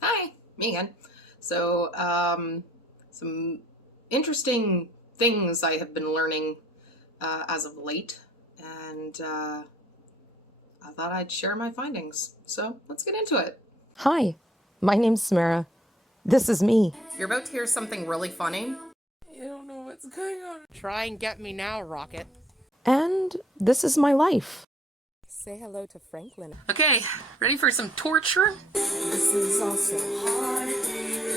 Hi, me again. So, some interesting things I have been learning as of late, and I thought I'd share my findings. So, let's get into it. Hi, my name's Samara. This is me. You're about to hear something really funny. You don't know what's going on. Try and get me now, Rocket. And this is my life. Say hello to Franklin. Okay, ready for some torture? This is also hard,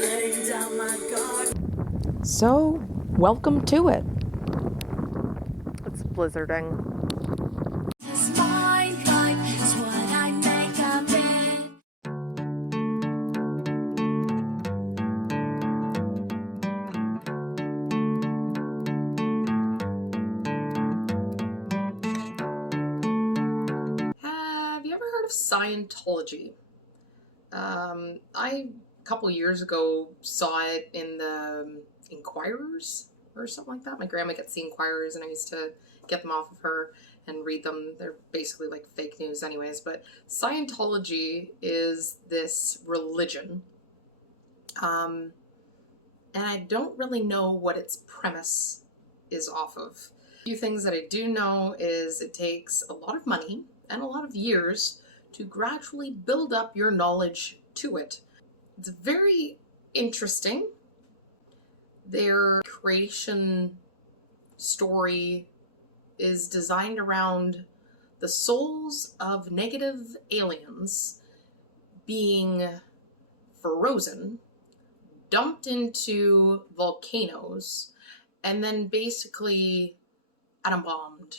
laying down my guard. So, welcome to it. It's blizzarding. This fine life is what I make of it. Have you ever heard of Scientology? A couple years ago saw it in the Inquirers or something like that. My grandma gets the Inquirers, and I used to get them off of her and read them. They're basically like fake news, anyways. But Scientology is this religion, and I don't really know what its premise is off of. A few things that I do know is it takes a lot of money and a lot of years to gradually build up your knowledge to it. It's very interesting. Their creation story is designed around the souls of negative aliens being frozen, dumped into volcanoes, and then basically atom bombed.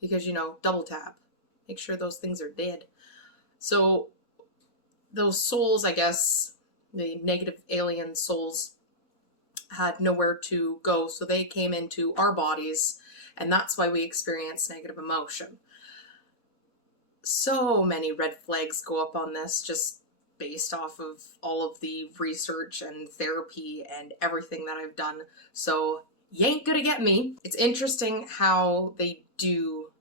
Because, double tap. Make sure those things are dead. So those souls, I guess, the negative alien souls, had nowhere to go, so they came into our bodies, and that's why we experience negative emotion. So many red flags go up on this, just based off of all of the research and therapy and everything that I've done. So you ain't gonna get me. It's interesting how they do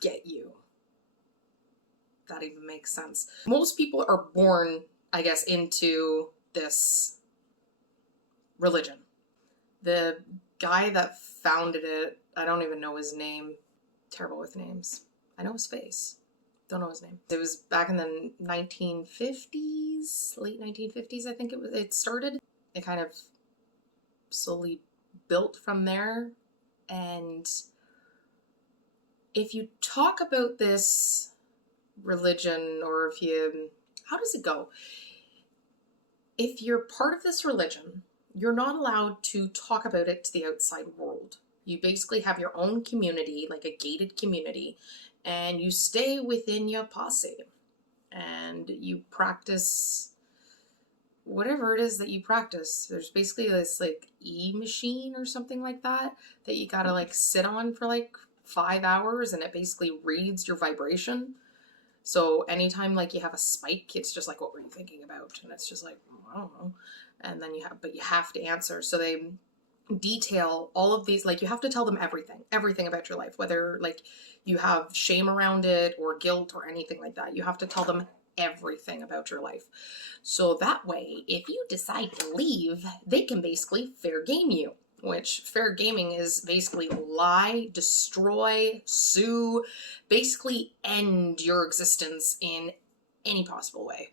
get you. That even makes sense. Most people are born, I guess, into this religion. The guy that founded it, I don't even know his name. Terrible with names. I know his face. Don't know his name. It was back in the 1950s, late 1950s, I think it started. It kind of slowly built from there. And if you talk about this religion, or how does it go? If you're part of this religion, you're not allowed to talk about it to the outside world. You basically have your own community, like a gated community, and you stay within your posse, and you practice whatever it is that you practice. There's basically this like machine or something like that you gotta like sit on for like 5 hours, and it basically reads your vibration. So anytime like you have a spike, it's just like, what were you thinking about? And it's just like, I don't know. And then you have to answer. So they detail all of these, like you have to tell them everything about your life, whether like you have shame around it or guilt or anything like that. You have to tell them everything about your life. So that way, if you decide to leave, they can basically fair game you. Which fair gaming is basically lie, destroy, sue, basically end your existence in any possible way.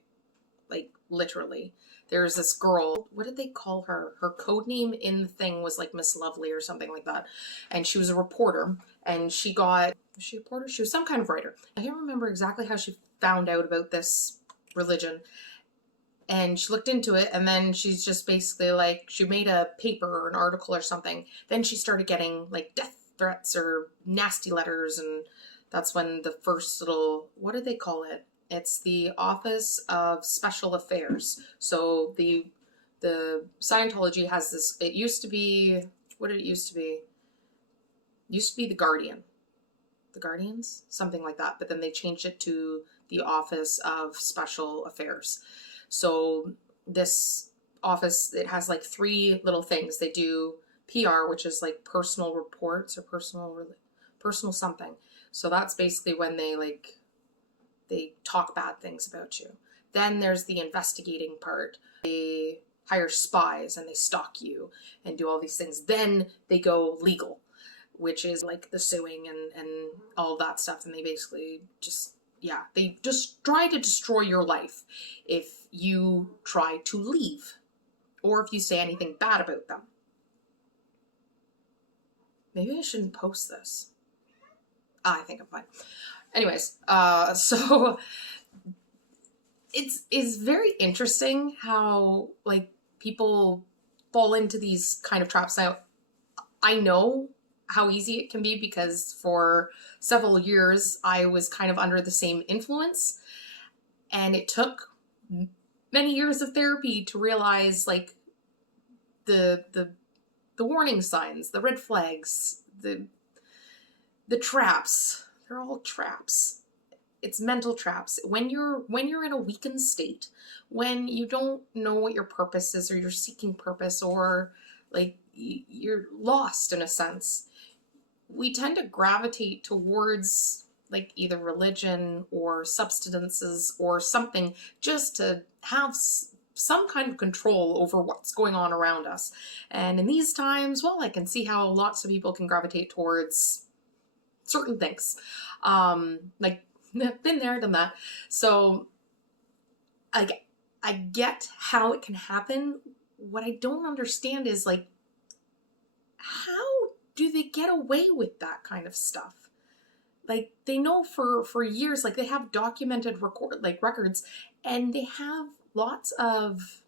Like literally. There's this girl, what did they call her? Her code name in the thing was like Miss Lovely or something like that. And she was a reporter, and was she a reporter? She was some kind of writer. I can't remember exactly how she found out about this religion. And she looked into it, and then she's just basically like, she made a paper or an article or something. Then she started getting like death threats or nasty letters, and that's when the first little, what did they call it? It's the Office of Special Affairs. So the Scientology has this, it used to be, what did it used to be? It used to be the Guardian. The Guardians? Something like that. But then they changed it to the Office of Special Affairs. So this office, it has like 3 little things. They do PR, which is like personal reports or personal something. So that's basically when they like They talk bad things about you. Then there's the investigating part. They hire spies and they stalk you and do all these things. Then they go legal, which is like the suing and all that stuff. And they basically just, yeah, they just try to destroy your life if you try to leave or if you say anything bad about them. Maybe I shouldn't post this. I think I'm fine. Anyways, so it's very interesting how like people fall into these kind of traps. Now, I know how easy it can be because for several years I was kind of under the same influence, and it took many years of therapy to realize like the warning signs, the red flags, the traps. They're all traps. It's mental traps. When you're in a weakened state, when you don't know what your purpose is, or you're seeking purpose, or like you're lost in a sense, we tend to gravitate towards like either religion or substances or something just to have some kind of control over what's going on around us. And in these times, well, I can see how lots of people can gravitate towards certain things. Like, been there, done that. So I get how it can happen. What I don't understand is like, how do they get away with that kind of stuff? Like, they know for years, like they have documented records, and they have lots of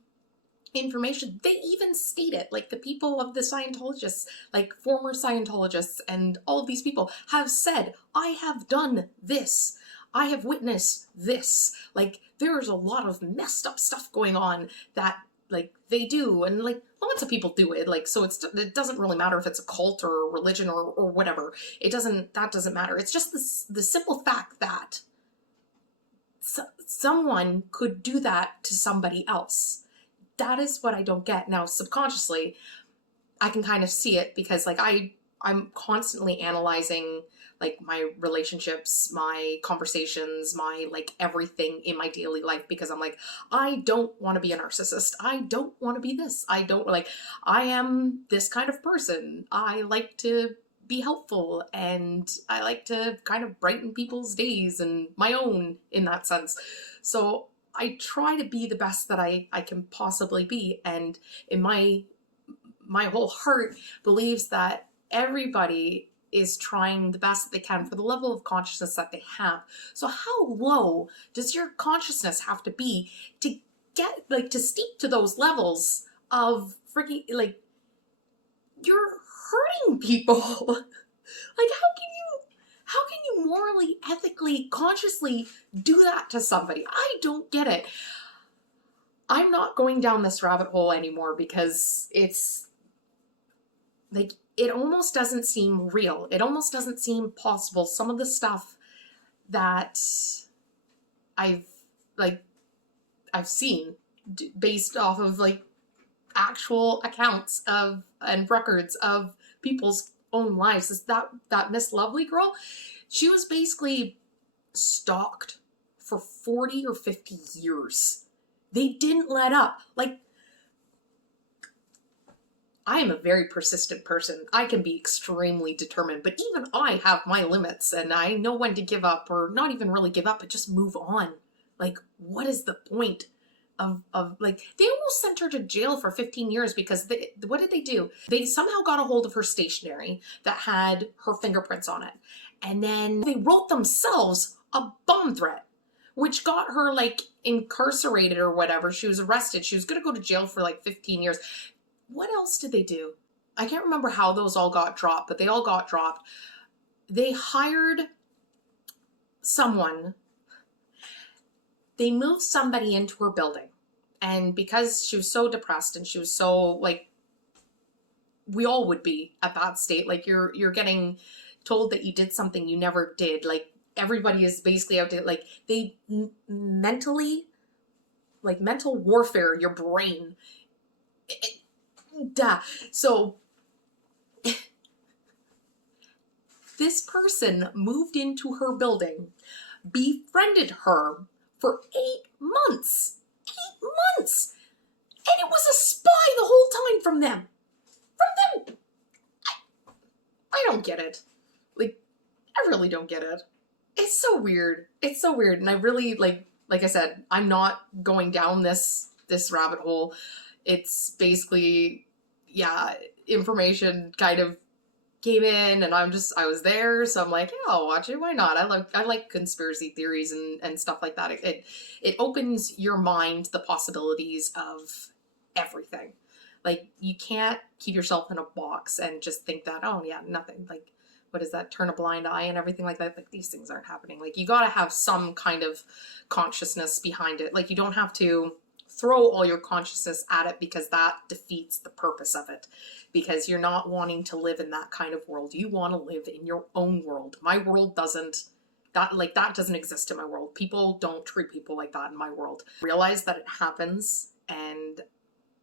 information. They even state it, like the people of the Scientologists, like former Scientologists and all of these people have said, I have done this. I have witnessed this. Like, there's a lot of messed up stuff going on that like they do, and like lots of people do it, like, so it doesn't really matter if it's a cult or a religion or whatever. That doesn't matter. It's just the simple fact that someone could do that to somebody else. That is what I don't get. Now, subconsciously, I can kind of see it because like I'm constantly analyzing like my relationships, my conversations, my like everything in my daily life, because I'm like, I don't want to be a narcissist. I don't want to be this. I am this kind of person. I like to be helpful, and I like to kind of brighten people's days and my own in that sense. So I try to be the best that I can possibly be. And in my whole heart believes that everybody is trying the best that they can for the level of consciousness that they have. So how low does your consciousness have to be to get like to steep to those levels of freaking like you're hurting people? Like, how can you morally, ethically, consciously do that to somebody? I don't get it. I'm not going down this rabbit hole anymore because it's like, it almost doesn't seem real. It almost doesn't seem possible. Some of the stuff that I've seen based off of like actual accounts of and records of people's own lives is that Miss Lovely girl. She was basically stalked for 40 or 50 years. They didn't let up. Like, I am a very persistent person. I can be extremely determined, but even I have my limits, and I know when to give up, or not even really give up, but just move on. Like, what is the point of like, they almost sent her to jail for 15 years because what did they do? They somehow got a hold of her stationery that had her fingerprints on it. And then they wrote themselves a bomb threat, which got her like incarcerated or whatever. She was arrested. She was going to go to jail for like 15 years. What else did they do? I can't remember how those all got dropped, but they all got dropped. They hired someone. They moved somebody into her building. And because she was so depressed and she was so like, we all would be at that state. Like, you're getting told that you did something you never did. Like, everybody is basically out to, like, they mentally, like, mental warfare your brain. So this person moved into her building, befriended her for 8 months. 8 months! And it was a spy the whole time from them. From them! I don't get it. Like, I really don't get it. It's so weird. It's so weird. And I really, like I said, I'm not going down this rabbit hole. It's basically, yeah, information kind of came in and I was there, so I'm like, yeah, I'll watch it. Why not? I like conspiracy theories and stuff like that. It opens your mind to the possibilities of everything. Like, you can't keep yourself in a box and just think that, oh yeah, nothing. Like, what is that? Turn a blind eye and everything like that. Like, these things aren't happening. Like, you gotta have some kind of consciousness behind it. Like, you don't have to throw all your consciousness at it because that defeats the purpose of it. Because you're not wanting to live in that kind of world. You want to live in your own world. My world doesn't, that doesn't exist in my world. People don't treat people like that in my world. Realize that it happens, and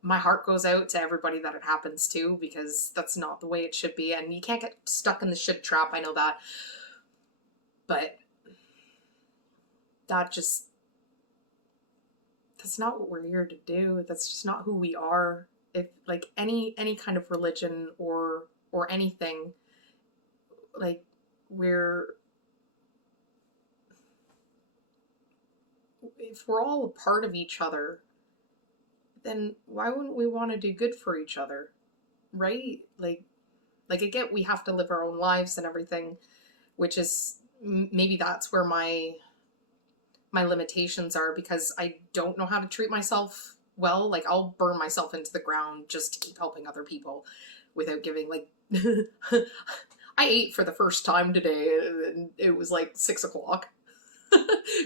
my heart goes out to everybody that it happens to, because that's not the way it should be. And you can't get stuck in the should trap, I know that. But that's not what we're here to do. That's just not who we are. If, like, any kind of religion or anything, like, if we're all a part of each other, then why wouldn't we want to do good for each other, right? Like I get we have to live our own lives and everything, which is maybe that's where my limitations are, because I don't know how to treat myself well. Like, I'll burn myself into the ground just to keep helping other people without giving, like, I ate for the first time today and it was like 6 o'clock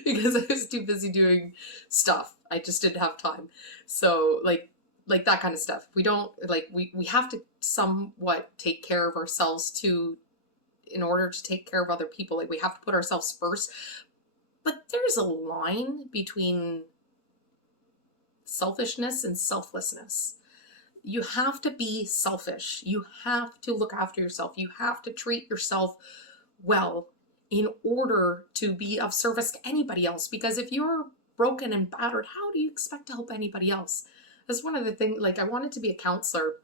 because I was too busy doing stuff. I just didn't have time. So like that kind of stuff. We don't, like, we have to somewhat take care of ourselves too, in order to take care of other people. Like, we have to put ourselves first. But there's a line between selfishness and selflessness. You have to be selfish. You have to look after yourself. You have to treat yourself well in order to be of service to anybody else. Because if you're broken and battered, how do you expect to help anybody else? That's one of the things, like, I wanted to be a counselor.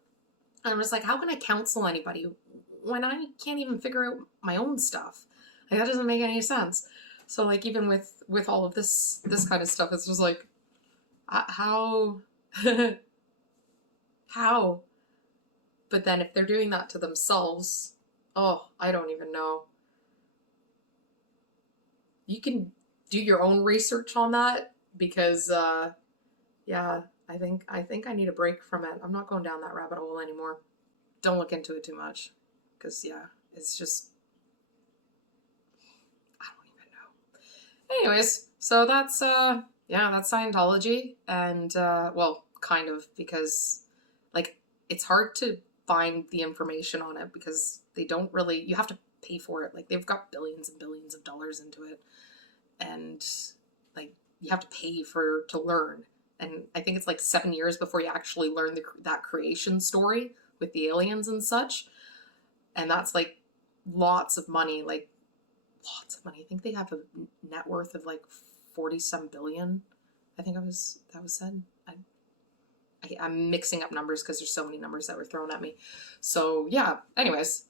And I was like, how can I counsel anybody when I can't even figure out my own stuff? Like, that doesn't make any sense. So, like, even with all of this kind of stuff, it's just like, how? How? But then if they're doing that to themselves, oh, I don't even know. You can do your own research on that, because, yeah, I think I need a break from it. I'm not going down that rabbit hole anymore. Don't look into it too much, because, yeah, it's just, I don't even know. Anyways, so that's, yeah, that's Scientology. And, well, kind of, because, like, it's hard to find the information on it because they don't really, you have to pay for it. Like, they've got billions and billions of dollars into it. And, like, you have to pay to learn. And I think it's like 7 years before you actually learn that creation story with the aliens and such. And that's, like, lots of money, like, lots of money. I think they have a net worth of, like, 40-some billion. I think that was said. I'm mixing up numbers because there's so many numbers that were thrown at me. So, yeah, anyways,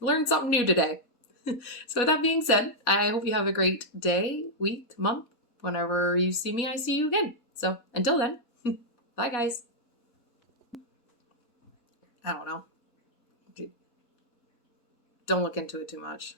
learned something new today. So with that being said, I hope you have a great day, week, month. Whenever you see me, I see you again. So until then, bye guys. I don't know. Don't look into it too much.